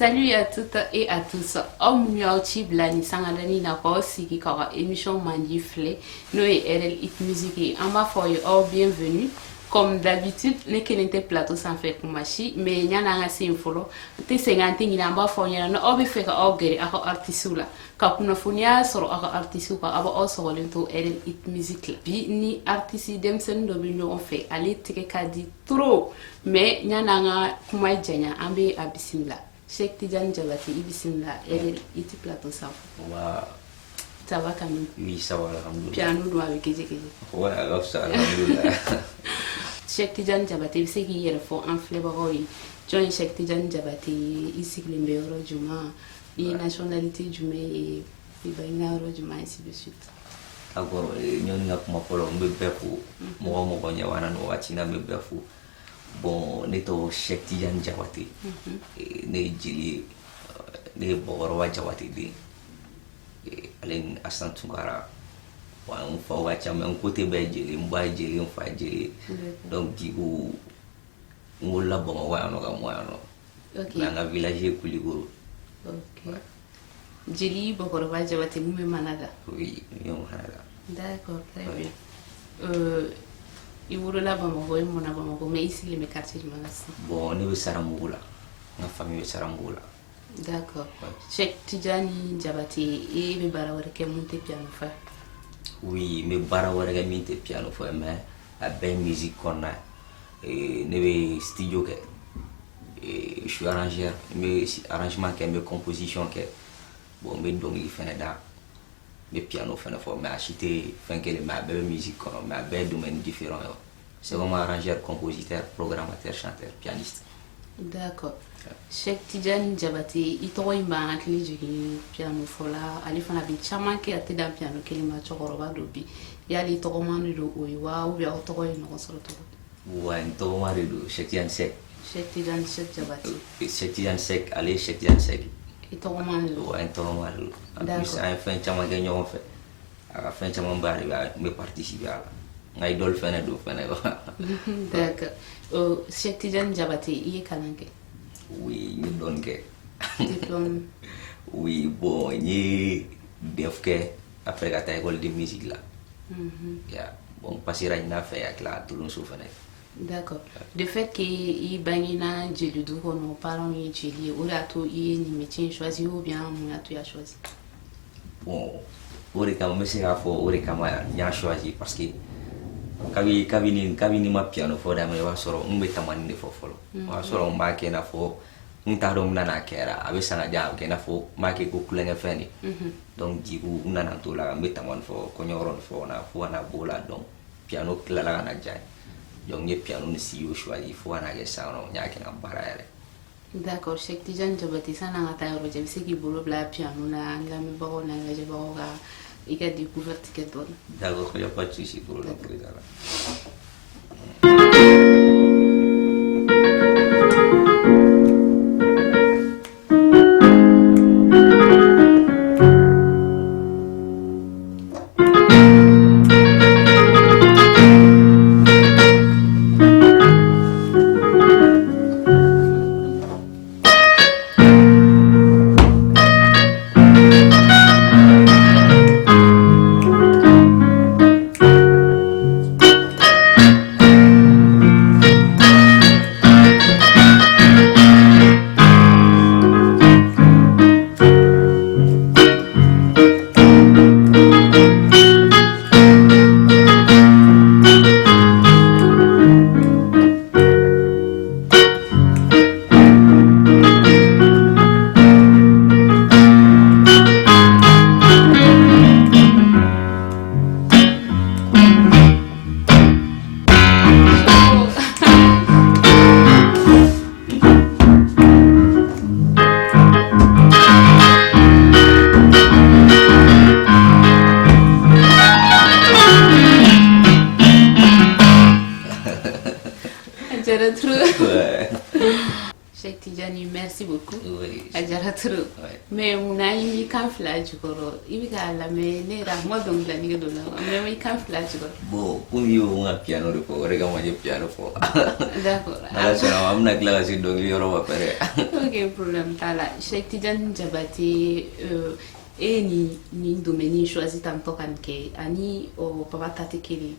Salut à toutes et à tous. Omniauti blani sangalani na ko sigi kara émission maniflé. Nous et RL Hit Music en bas for you all bienvenue. Comme d'habitude, ne kenente plateau sans faire kumashi, mais nyana nga simfolo. Te sengante ni namba for you na obi feka ogere aka artisula. Kapuna funia soro aka artisuka aba also lento RL Hit Music. Bi ni artisi demsen do bi on fait aller tike kadi trop. Mais nyana nga kumai janya ambe abisimla. Cheikh Tidiane Diabaté, Ibissimla, RL Hit Plateau ça. Wow. Ça va quand même? Oui, ça va, alhamdoulilah. Piano doit avec Kéjé. Ouais, alors ça, alhamdoulilah. Cheikh Tidiane Diabaté, c'est qui est le fort en flébaroi. John Cheikh Tidiane Diabaté, ici que les meilleurs Juma, les nationalités du et les baïnas Juma, ainsi de suite. D'accord, nous avons fait un peu de temps. Moi, je suis un peu de temps. Bon, neto Cheikh Tidiane Diabaté ne jeli ne bogoro Diabaté de alen Assane Tounkara wa on fa wa chama on côté be jeli mba jeli on fa jeli donc digo ngola bon wa no ga mo no na nga village Kuligoro. OK. Jeli bogoro Diabaté mu me manada. Oui, yo manada. D'accord, très bien. Il voulait là Bamako et mon Bamako, mais ici les quartiers de Manassi. Bon, on est au Saramboula. Ma famille est au Saramboula. D'accord. Cheikh Tidiane Diabaté et mes barawara qui monté piano faire. Oui, mes barawara qui monté piano faire, mais la belle musique qu'on a. Et ne studio que. Je suis arrangeur, mes arrangements que mes compositions que. Bon, mes dons ils font là. Mes pianos font for mais acheter fin que ma belle musique qu'on a, ma belle domaine différent. C'est vraiment arrangeur, compositeur, programmateur, chanteur, pianiste. D'accord. Cheikh Tidiane Diabaté, il t'a eu un atelier de piano fola, allez faire la vie chaman qui a été dans piano qui est ma chokoroba dobi. Il y a les toromans de Oiwa ou bien autoroy non sur le tour. Ouais, un toromans de Cheikh Tidiane Sek. Cheikh Tidiane Diabaté. Cheikh Tidiane Sek, allez Cheikh Tidiane Sek. Et toromans de ouais, un toromans de en plus, à la fin, chaman gagné en fait. À la fin, chaman barre, me participer à la. Idol fait un douf, d'accord. Cheikh Tidiane Diabaté, il est calanque. Oui, il donne que. Diplôme. Oui, bon, il def que après la école de musique là. Bon, parce qu'il a fait avec la tout le monde souffre. D'accord. Le fait qu'il bagne na jeli du ko nos parents y jeli ou la to y ni métier choisi ou bien mon tu as choisi. Bon, au cas où c'est à fond, au cas où il a choisi parce que kabini ma piano fo da me wa soro ngbe tamani de fo folo wa soro ma ke na fo nta do mna na kera abe sana ja ke na fo ma ke ko kulenga feni donc jibu nana to la ngbe tamani fo ko nyoron fo na fo na bola donc piano kila la na ja donc ye piano ni si yo choisi fo na ke sa no nya ke na barare. D'accord, Cheikh Tidiane Diabaté ça na ngata ro je c'est qui bolo bla piano na ngame ba na ngaje ba ga il a découvert que donne. D'accord, il n'y a pas de souci pour le président. Cheikh Tidjani, merci beaucoup. Oui. Adjara trop. Ouais. Mais on a eu quand flash koro. Ibiga la me ne ra mo donc la niga dona. Mais oui quand flash koro. Bon, pour yo un piano de ko rega mo piano ko. D'accord. Ala sera amna classe donc yoro wa pere. Ok, problème pas là. Cheikh Tidjani Diabaté et ni domaine choisi tanto kan ke ani o papa tate kele.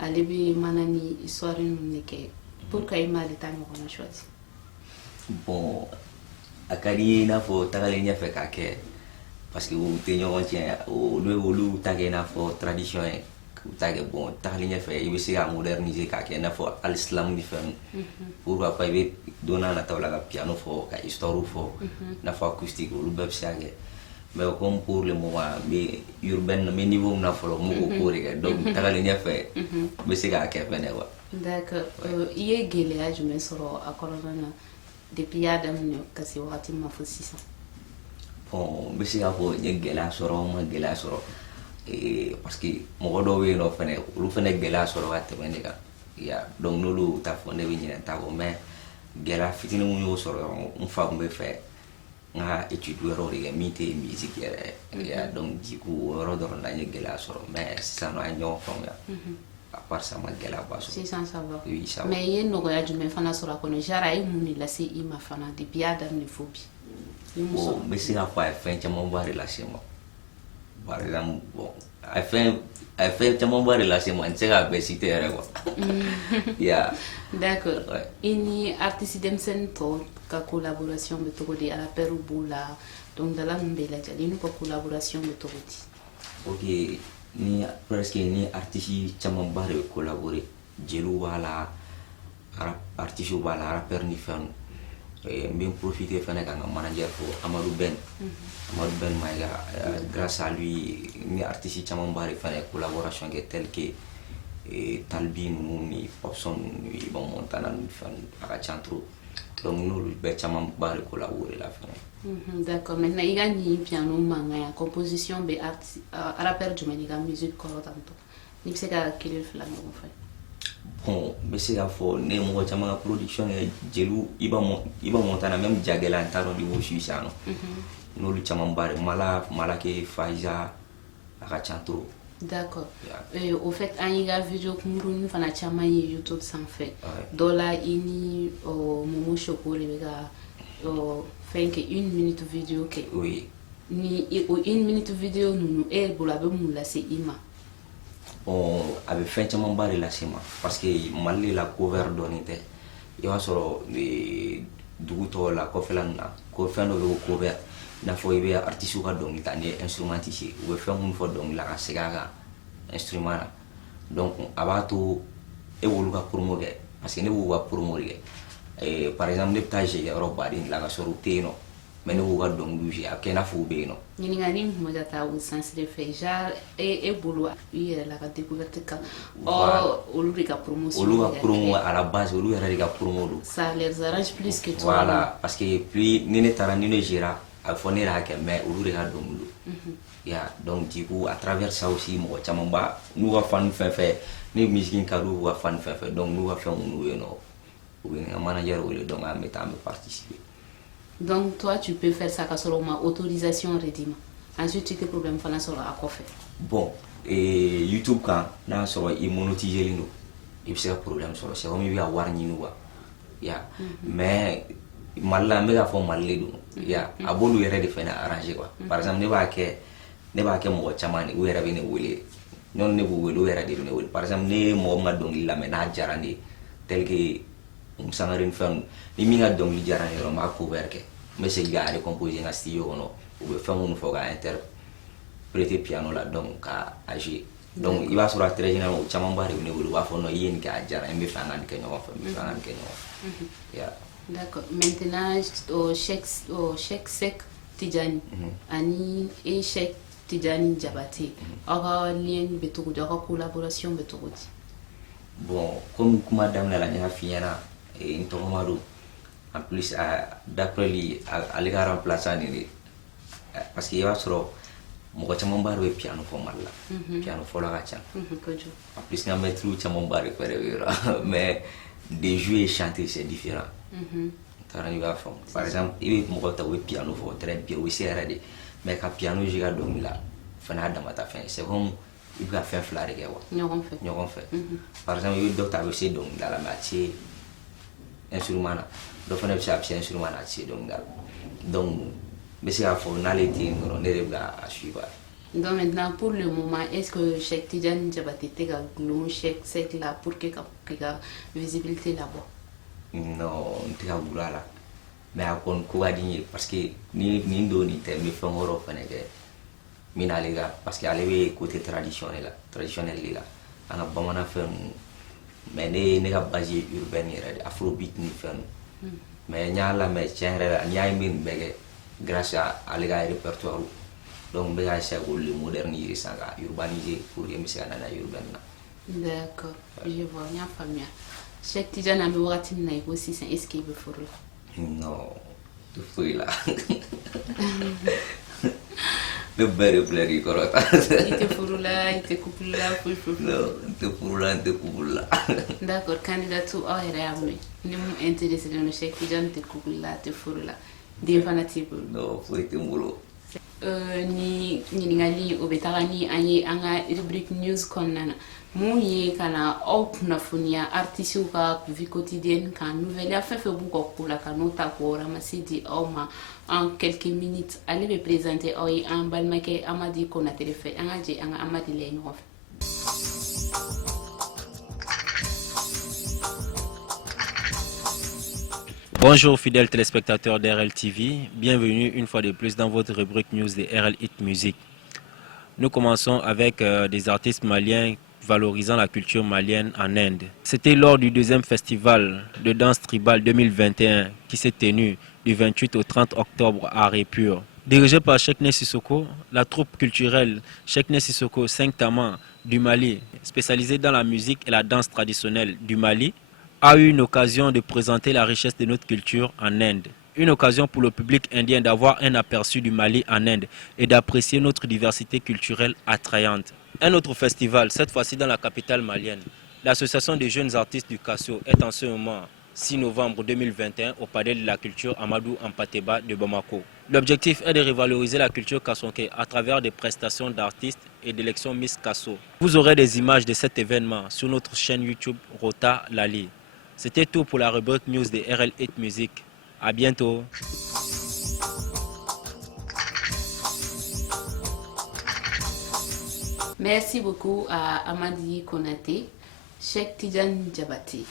Alebe manani histoire ni ke. Pourquoi il m'a dit tant qu'on a choisi? Bon, a ka di n'a fɔ tagalen ɲɛfɛ k'a kɛ parce que u tɛ ɲɔgɔn tiɲɛ olu ta kɛ i n'a fɔ tradition ye u ta kɛ bon tagalen ɲɛfɛ i bɛ se ka moderniser k'a kɛ i n'a fɔ alisilamu ni fɛn ninnu pourquoi pas i bɛ don n'a nataw la ka piano fɔ ka histoire fɔ i n'a fɔ acoustique olu bɛɛ bɛ se ka kɛ mais comme pour le moment n bɛ urbaine n bɛ niveau min na fɔlɔ n b'o ko de kɛ donc tagalen ɲɛfɛ n bɛ se k'a kɛ fɛnɛ quoi. D'accord. I ye gɛlɛya jumɛn sɔrɔ a kɔnɔna na depuis y'a daminɛ ka se wagati min ma fo sisan? Bon n bɛ se k'a fɔ n ye gɛlɛya sɔrɔ n ma gɛlɛya sɔrɔ parce que mɔgɔ dɔw bɛ yen nɔ fɛnɛ olu fɛnɛ gɛlɛya sɔrɔ ka tɛmɛ ne kan donc n'olu t'a fɔ ne bɛ ɲinɛ n t'a kɔ mais gɛlɛya fitinin mun y'o sɔrɔ dɔrɔn n fa tun bɛ fɛ n ka étude wɛrɛw de kɛ min tɛ musique yɛrɛ donc du coup o yɔrɔ dɔrɔn la n ye gɛlɛya sɔrɔ mais sisan nɔ an ye ɲɔgɔn faamuya à part ça ma gɛlɛya ba sɔrɔ. Sisan ça va. Oui, ça va. Mais i ye nɔgɔya jumɛn fana sɔrɔ a kɔnɔ genre a ye mun de lase i ma fana depuis y'a daminɛ fo bi? Bon n bɛ se k'a fɔ a ye fɛn camanba de lase n ma par exemple bon a ye fɛn camanba de lase n ma n tɛ se k'a bɛɛ citer yɛrɛ quoi. Yeah. D'accord. Ouais. I ni artiste denmisɛnnin tɔw ka collaboration bɛ cogo di? Rappeur b'o la dɔnkilidala ninnu bɛɛ lajɛlen n'u ka collaboration bɛ cogo di? Ok, ni presque ni artiste camanba de bɛ collaborer jeliw b'a la artiste b'a la rappeur ni fɛn n bɛ profiter fɛnɛ ka n ka manager fo Amadou Ben Maïga grâce à lui ni artiste camanba de fɛnɛ collaboration kɛ tel que Talbi ninnu ni Popson ninnu ni Ibon Montana ninnu fɛn a ka can trop donc n'olu bɛɛ camanba de collaborer la fɛnɛ. D'accord. Maintenant, il y a ni piano manga, composition, be rappeur jumɛn i ka musique kɔrɔ tantɔ. Ni bɛ se ka kelen fila ɲɔgɔn fɔ. Bon n bɛ se k'a fɔ ne ye mɔgɔ caman ka production kɛ jeliw Iba Montana même Jagɛla n t'a dɔn n'i b'o suit sisan nɔ n'olu camanba de Malake Faiza a ka can trop. D'accord. Au fait, an y'i ka video kunkurunin fana caman ye YouTube sanfɛ. Dɔ la i ni Momo Choco de bɛ ka fɛn kɛ 1 minute video kɛ. Oui. Ni o 1 minute video ninnu e bolo a bɛ mun lase i ma? Bon a bɛ fɛn camanba de lase n ma parce que Mali la cover dɔɔnin tɛ i b'a sɔrɔ dugu tɔw la kɔfɛla ninnu na ko fɛn dɔ bɛ ko cover i n'a fɔ i bɛ artiste ka dɔnkili ta ni ye instrumentiste ye u bɛ fɛn minnu fɔ dɔnkili la ka segin a kan instrument na donc a b'a to e b'olu ka promo kɛ parce que ne b'u ka promo de kɛ par exemple ne bɛ taa jouer yɔrɔ baden la ka sɔrɔ u tɛ yen nɔ mais ne b'u ka dɔnkiliw jouer a bɛ kɛ i n'a fɔ u bɛ yen nɔ. Ɲininkali min tun bɛ ka taa o sens de fɛ genre e bolo i yɛrɛ la ka découverte kan olu de ka promotion olu ka promo à la base olu yɛrɛ de ka promo don. Ça les arrange plus que toi. Voilà parce que puis ni ne taara ni ne jouera a bɛ fɔ ne de y'a kɛ mais olu de ka dɔnkili don. Yeah, donc du coup à travers ça aussi mɔgɔ camanba n'u ka fan fɛn fɛn ni musique ka di u ka fan fɛn fɛn donc n'u ka fɛn minnu bɛ yen nɔ u bɛ n ka manager wele donc an bɛ taa an bɛ participer. Donc toi tu peux faire ça ka sɔrɔ o ma autorisation yɛrɛ d'i ma ensuite tu te problème fana sɔrɔ a kɔfɛ. Bon YouTube kan n'a sɔrɔ i monétiselen don i bɛ se ka problème sɔrɔ c'est comme i bɛ ka wari ɲini quoi yeah mais Mali la n bɛ k'a fɔ Mali de don yeah a b'olu yɛrɛ de fɛnɛ arranger quoi par exemple ne b'a kɛ mɔgɔ caman de u yɛrɛ bɛ ne wele n'o ne b'u wele u yɛrɛ de bɛ ne wele par exemple ne ye mɔgɔ min ka dɔnkili lamɛn n'a diyara ne ye tel que Sangare ni fɛn ni min ka dɔnkili diyara ne yɔrɔ n b'a cover kɛ n bɛ segin k'a recomposer n ka studio kɔnɔ u bɛ fɛn minnu fɔ k'a interpréter piano la donc k'a jouer donc i b'a sɔrɔ a très généralement o camanba de bɛ ne wele u b'a fɔ non i ye nin kɛ a diyara n bɛ fɛ an ka nin kɛ ɲɔgɔn fɛ n bɛ fɛ an ka nin kɛ ɲɔgɔn fɛ yeah. D'accord. Maintenant Cheikh Seck Tidjani ani Cheikh Tidjani Diabaté aw ka lien bɛ cogo di aw ka collaboration bɛ cogo di? Bon comme kuma daminɛ la n y'a f'i ɲɛna n tɔgɔma don en plus d'après lui ale ka remplaçant de ye parce que i b'a sɔrɔ mɔgɔ camanba de bɛ piano fɔ Mali la piano fɔla ka ca en plus n ka maître camanba de fɛnɛ bɛ yɔrɔ mais de jouer et chanter c'est différent Taraniba fond. Par exemple, il me montre au piano pour très bien aussi arrêté. Mais quand piano j'ai gardé là, fana damata fin. C'est comme il va faire flare que wa. Nyogon fait. Par exemple, il docteur aussi donc dans la matière instrument là. Donc fana bisa appuyer instrument là c'est donc mais c'est à fond dans les thèmes on est là à suivre. Donc maintenant pour le moment est-ce que Cheikh Tidiane Diabaté te ga glon Cheikh c'est là pour que visibilité là-bas? Non, on t'a voulu là. Mais à quoi on a dit parce que ni doni te mi fait un europe que mina les gars parce qu'il y a le côté traditionnel là. On a pas mal fait mais ne ga basé urbain afrobeat ni fait mais nya la mais tiens nya min bege grâce à les gars répertoire donc bega essayer de le moderniser ça urbaniser pour que monsieur na urbain. D'accord, je vois bien famille. Cheikh Tidiane ami wakati na aussi c'est escape for là. Non, tu fais là. Le bel plaisir il te furula, il te coupe là, non, te furula, te coupe là. D'accord, candidature à Réamé. Nous intéressés dans le Cheikh Tidiane te coupe là, te furula. Des fanatiques. Non, faut être mollo. Ni ngali obetarani anye anga rubrique news konnana muye kana kunafunia artiste ka vie quotidienne kan nouvelle afin fait beaucoup pour la kanota ko ramasidi ma en quelques minutes allez me présenter en balmake amadi kona téléphone anga anga amadi le no. Bonjour fidèles téléspectateurs d'RL TV, bienvenue une fois de plus dans votre rubrique news de RL Hit Music. Nous commençons avec des artistes maliens valorisant la culture malienne en Inde. C'était lors du deuxième festival de danse tribale 2021 qui s'est tenu du 28 au 30 octobre à Répure. Dirigé par Cheikhne Sissoko, la troupe culturelle Cheikhne Sissoko 5 Taman du Mali, spécialisée dans la musique et la danse traditionnelle du Mali, a eu une occasion de présenter la richesse de notre culture en Inde. Une occasion pour le public indien d'avoir un aperçu du Mali en Inde et d'apprécier notre diversité culturelle attrayante. Un autre festival, cette fois-ci dans la capitale malienne. L'association des jeunes artistes du Kasso est en ce moment, 6 novembre 2021, au Palais de la Culture Amadou Ampateba de Bamako. L'objectif est de revaloriser la culture kassonké à travers des prestations d'artistes et d'élections Miss Kasso. Vous aurez des images de cet événement sur notre chaîne YouTube Rota Lali. C'était tout pour la rubrique news de RL Hit Music. À bientôt. Merci beaucoup à Amadi Konaté, Cheikh Tidiane Diabaté.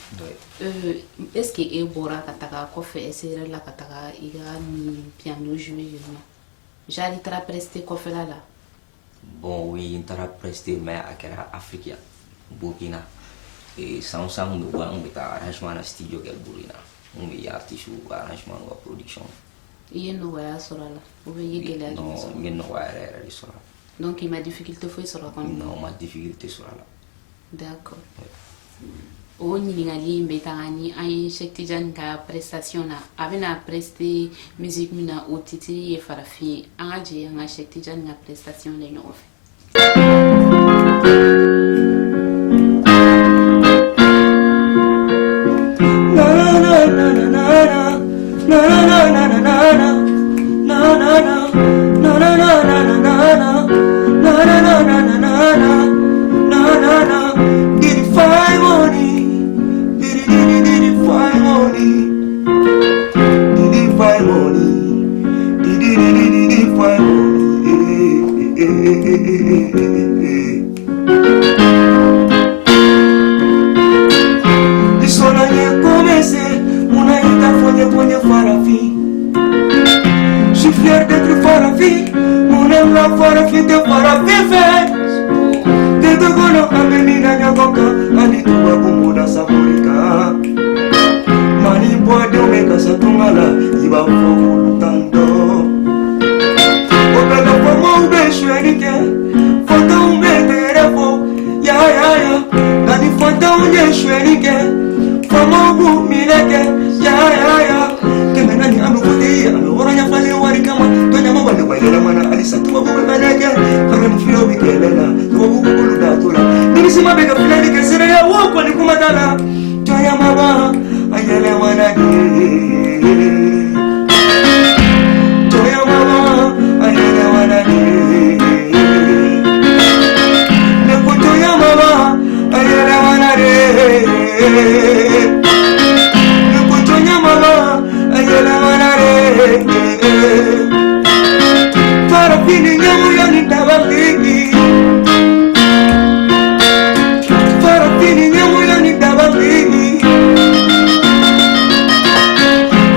Est-ce que Ebora Kataka Kofe essayera la Kataka Iga ni piano joué? J'allais te prester Kofe là. Bon, oui, il t'a presté, mais à quel Africain, Burkina. Et sans ça, on doit arrangement à studio quel Burkina. On met artiste ou arrangement ou production. Il y a no way sur là. Vous voyez que là. Non, il y a no way sur là. Donc il m'a difficulté faut sur là. Non, ma difficulté sur là. D'accord. O ni ngali mbetani ay Cheikh Tidiane ka prestation na avena prester musique mina au titi e farafi angaje anga Cheikh Tidiane na prestation le no. Je suis fier d'être Farafi, mon aime la Farafi de Farafi fait. De Dogono Amemina Nyagoka, Alituba Bumuda Saporika. Mani Bois de Omeka Satungala, Iba Fogo Tando. Obega Fomo Ube Shwenike, Fota Ube Terefo, Ya, Gani Fota Ube Shwenike, Fomo Bu Mileke, Ya. Kemenani Amukuti, Amoranya Fale Warikama, Tonya Mabane Wayelamana, Alisa Tumabu Maneke, Karem Filo Mikelena, Tumabu Datura, Nimisima Bega Filani Kesere, Walk on the Kumatala, Toya Maba, Ayele Wanagi. Nukutonya mama ayela manare Farafini nyamu yani tabaki Farafini nyamu yani tabaki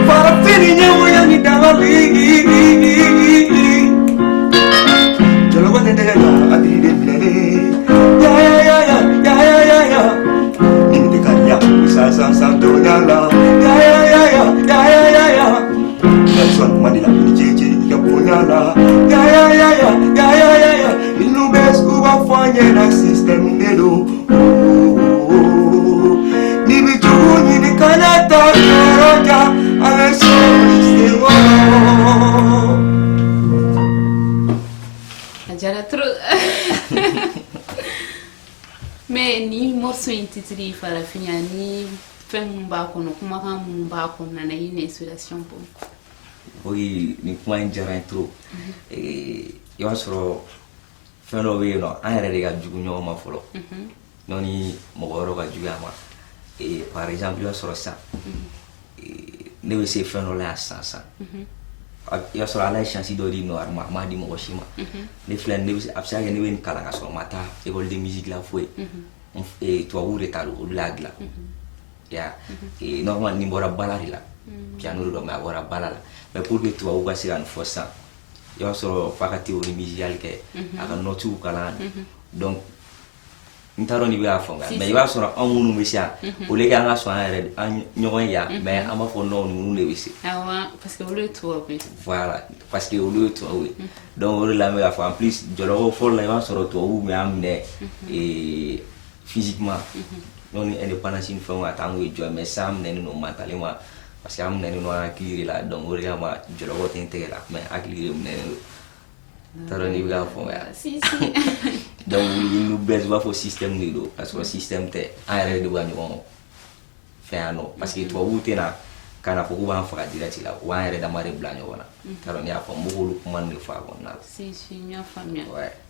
Farafini nyamu yani tabaki Jolo wate tega adiri de bilade ya Nini kanya sa donyala ya Nelson Mandela jeje ya bonyala ya Inu bes kuba fanye na system nelo Ni bitu ni kanata roja ameso istewo Ajara trop. Mais ni morceau intitulé Farafina ni fɛn mun b'a kɔnɔ kumakan mun b'a kɔnɔna na i ni inspiration pour oui ni kuma in diyara n ye trop i b'a sɔrɔ fɛn dɔ bɛ yen nɔ an yɛrɛ de ka jugu ɲɔgɔn ma fɔlɔ ɲɔgɔn ni mɔgɔ wɛrɛw ka juguya ma par exemple i b'a sɔrɔ sisan ne bɛ se fɛn dɔ la yan sisan i b'a sɔrɔ ala ye chance dɔ di nɔ a ma di mɔgɔ si ma ne filɛ ne bɛ se a bɛ se ka kɛ ne bɛ nin kalan ka sɔrɔ n ma taa école de musique la foyi tubabuw de ta don olu y'a dilan ya normal ni bɔra bala de la piano de don mais a bɔra bala la mais pour que tubabuw ka se ka nin fɔ sisan i b'a sɔrɔ f'a ka théorie musicale kɛ a ka notes kalan donc n t'a dɔn n'i bɛ k'a faamuya mais i b'a sɔrɔ anw minnu bɛ se yan au lieu que an ka sɔn an yɛrɛ an ɲɔgɔn ye yan mais an b'a fɔ non ninnu de bɛ se parce que olu ye tubabu ye voilà parce que olu ye tubabu ye donc o de la n bɛ k'a fɔ en plus jɔlɔkɔ fɔlɔ la i b'a sɔrɔ tubabuw bɛ an minɛ physiquement non ni indépendance ni fɛnw ka taa an kun ye jɔn mais sisan an minɛnen don mentalement parce que an minɛnen don an hakili de la donc o de kama jɔlɔkɔ tɛ n tɛgɛ la mais hakili de minɛnen don t'a dɔn n'i bɛ k'a faamuya donc olu bɛɛ b'a fɔ système de don ka sɔrɔ système tɛ an yɛrɛ de b'a ɲɔgɔn fɛn yan nɔ parce que tubabuw tɛna ka na fɔ k'u b'an faga direct la u b'an yɛrɛ dama de bila ɲɔgɔn na t'a dɔn n'i y'a faamu n b'olu kuma de fɔ a kɔnɔna la. si n y'a faamuya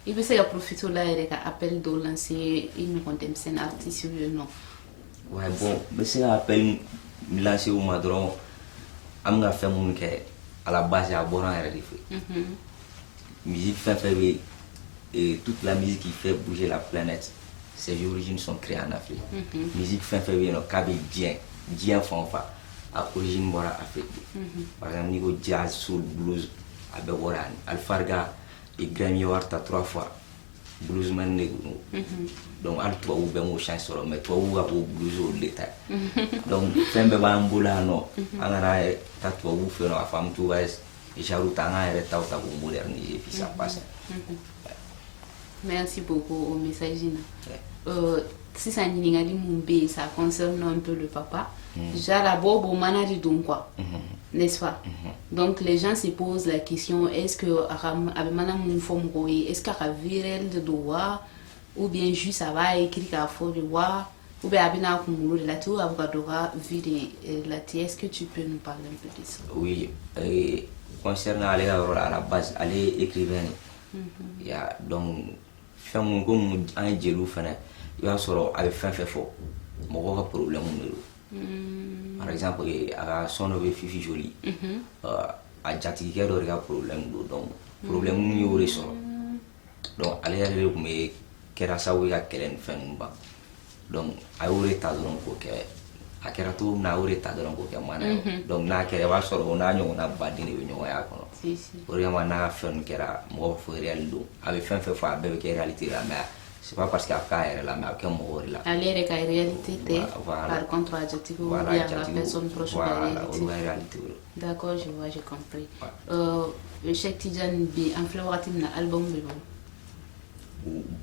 i bɛ se ka profiter o la yɛrɛ ka appel dɔw lancer i ɲɔgɔn denmisɛnnin artistes ye nɔ. ouais bon n bɛ se ka appel lancer u ma dɔrɔn an bɛ ka fɛn minnu kɛ à la base a bɔra an yɛrɛ de fɛ musique fɛn fɛn bɛ toute la musique qui fait bouger la planète ses origines sont créées en Afrique musique fɛn fɛn bɛ yen nɔ k'a bɛ diɲɛ fan o fan a origine bɔra Afrique par exemple n'i ko jazz soul blues a bɛɛ bɔra yan Alfarga et Grammy Award ta 3 fois bluesman de don donc hali tubabuw bɛɛ m'o chance sɔrɔ mais tubabuw ka bɔ blues olu de ta donc fɛn bɛɛ b'an bolo yan nɔ an kana taa tubabuw fɛ yen nɔ k'a fɔ an bɛ t'u ka genre ta an k'an yɛrɛ taw ta k'o moderniser puis ça passe. Merci beaucoup au message. Si ça ɲininkali mun bɛ yen ça concerne un peu le papa. Déjà d'abord bon manadi don quoi. N'est-ce pas? Donc les gens se posent la question est-ce que a bɛ mana mun fɔ mɔgɔw ye est-ce que a ka virel de don wa ou bien juste a b'a écrit k'a fɔ de wa ou bien a bɛ n'a kunkolo de la ten ou a bɛ ka dɔ ka vie de la ten est-ce que tu peux nous parler un peu de ça? Oui concernant ale ka yɔrɔ la à la base ale ye écrivain de ya donc fɛn mun komi an ye jeliw fɛnɛ i b'a sɔrɔ a bɛ fɛn fɛn fɔ mɔgɔw ka problème de don par exemple a ka son dɔ bɛ Fifi Jolie a jatigikɛ dɔ de ka problème don donc problème mun y'o de sɔrɔ donc ale yɛrɛ de tun bɛ kɛra sababu ye ka kɛlɛ ni fɛn ninnu ban donc a y'o de ta dɔrɔn k'o kɛ a kɛra cogo min na a y'o de ta dɔrɔn k'o kɛ mana ye donc n'a kɛra i b'a sɔrɔ o n'a ɲɔgɔnna baden de bɛ ɲɔgɔn ye a kɔnɔ o de kama n'a ka fɛn ninnu kɛra mɔgɔw b'a fɔ réel don a bɛ fɛn fɛn fɔ a bɛɛ bɛ kɛ réalité la mais c'est pas parce que a k'a yɛrɛ la mais a bɛ kɛ mɔgɔw de la ale yɛrɛ ka réalité tɛ par contre adjectif ou bien la personne proche de la réalité. D'accord, je vois, j'ai compris. Cheikh Tidiane bi an filɛ wagati min na album bɛ bolo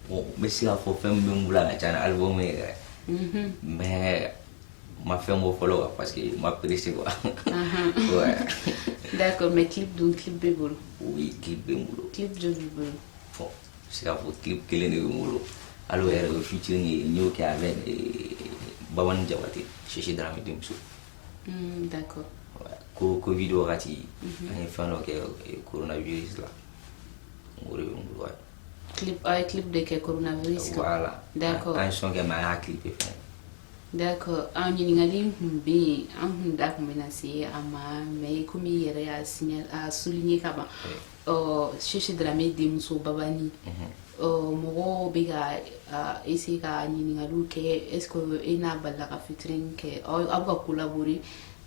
bon n bɛ se k'a fɔ fɛn min bɛ n bolo a ka ca ni album ye yɛrɛ mais ma fɛn bɔ fɔlɔ quoi parce que ma pressé quoi. Ouais. D'accord, mais clip bɛ bolo. Oui, clip bɛ n bolo. Clip jɔ b'i bolo. Bon n bɛ se k'a fɔ clip kelen de bɛ n bolo hali o yɛrɛ o featuring ye n y'o kɛ avec Babani Jabate Cheche Dramé denmuso. D'accord. ko Covid wagati an ye fɛn dɔ kɛ coronavirus la o de bɛ n bolo. Clip de kɛ coronavirus kan. Voilà. D'accord. An ye son kɛ mais an y'a clipé fɛnɛ. D'accord. En ɲininkali kun bɛ yen an kun da kun bɛna se a ma mais komi i yɛrɛ y'a souligner ka ban Cheiche Dramé denmuso Babani mɔgɔw bɛ ka essayer ka ɲininkaliw kɛ est-ce que e n'a balila ka featuring kɛ aw bɛ ka collaborer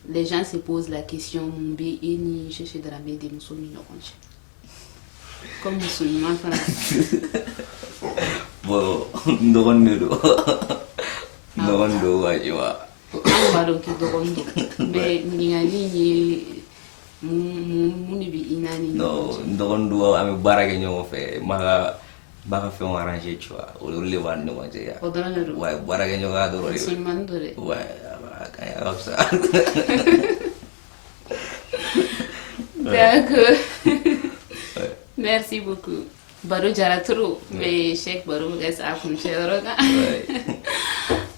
les gens se posent la question mun bɛ e ni Cheiche Dramé denmuso ni ɲɔgɔn cɛ comme muso ɲuman fana. Bon n dɔgɔnin de don. Dɔgɔnin don wa. An b'a dɔn k'i dɔgɔnin don mais ɲininkali ye mun de bɛ i n'a ni ɲɔgɔn cɛ. Non n dɔgɔnin don an bɛ baara kɛ ɲɔgɔn fɛ b'a ka fɛnw arranger tu vois olu de b'an ni ɲɔgɔn cɛ yan. O dɔrɔn de don. Ouais baara kɛ ɲɔgɔnya dɔrɔn de. Muso ɲuman don dɛ. Ouais a ka fisa. D'accord. Merci beaucoup. Baro jara trop mais Cheikh Baro reste a kuncɛ yɔrɔ kan.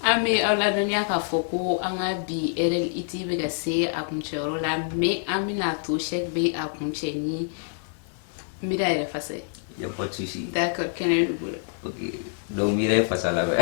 An bɛ aw ladɔnniya k'a fɔ ko an ka bi RLIT bɛ ka se a kuncɛyɔrɔ la mais an bɛna to Cheikh bɛ a kuncɛ ni Mira yɛrɛ fasa ye. Y a pas de souci. D'accord, kɛnɛ b'i bolo. Ok donc Mira ye fasa labɛn.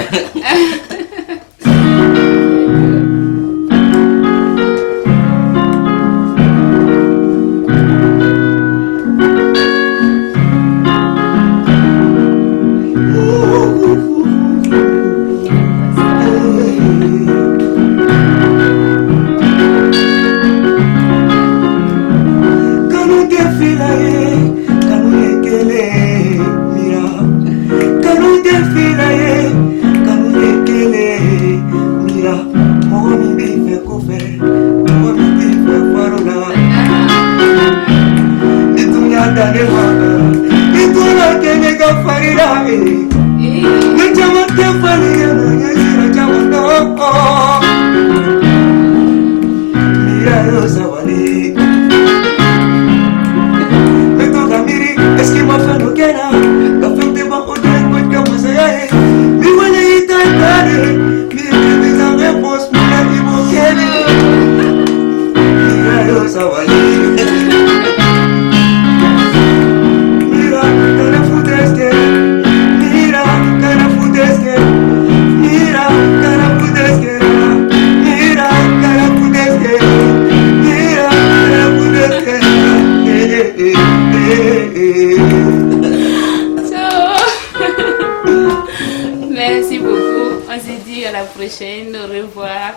Merci beaucoup. On se dit à la prochaine. Au revoir.